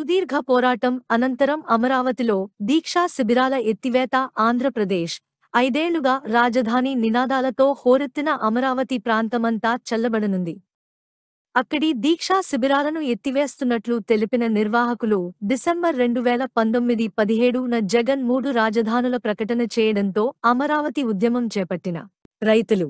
సుదీర్ఘ పోరాటం అనంతరం అమరావతిలో దీక్షా శిబిరాల ఎత్తివేత. ఆంధ్రప్రదేశ్ 5 ఏళ్లుగా రాజధాని నినాదాలతో హోరెత్తిన అమరావతి ప్రాంతమంతా చల్లబడనుంది. అక్కడి దీక్షా శిబిరాలను ఎత్తివేస్తున్నట్లు తెలిపిన నిర్వాహకులు డిసెంబర్ 2019-17న జగన్ 3 రాజధానుల ప్రకటన చేయడంతో అమరావతి ఉద్యమం చేపట్టిన రైతులు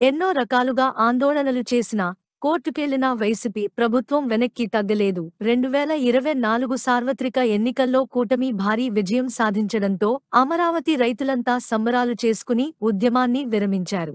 ఎన్నో రకాలుగా ఆందోళనలు చేసినా కోర్టుకెళ్లిన వైసీపీ ప్రభుత్వం వెనక్కి తగ్గలేదు. 2024 సార్వత్రిక ఎన్నికల్లో కూటమి భారీ విజయం సాధించడంతో అమరావతి రైతులంతా సంబరాలు చేసుకుని ఉద్యమాన్ని విరమించారు.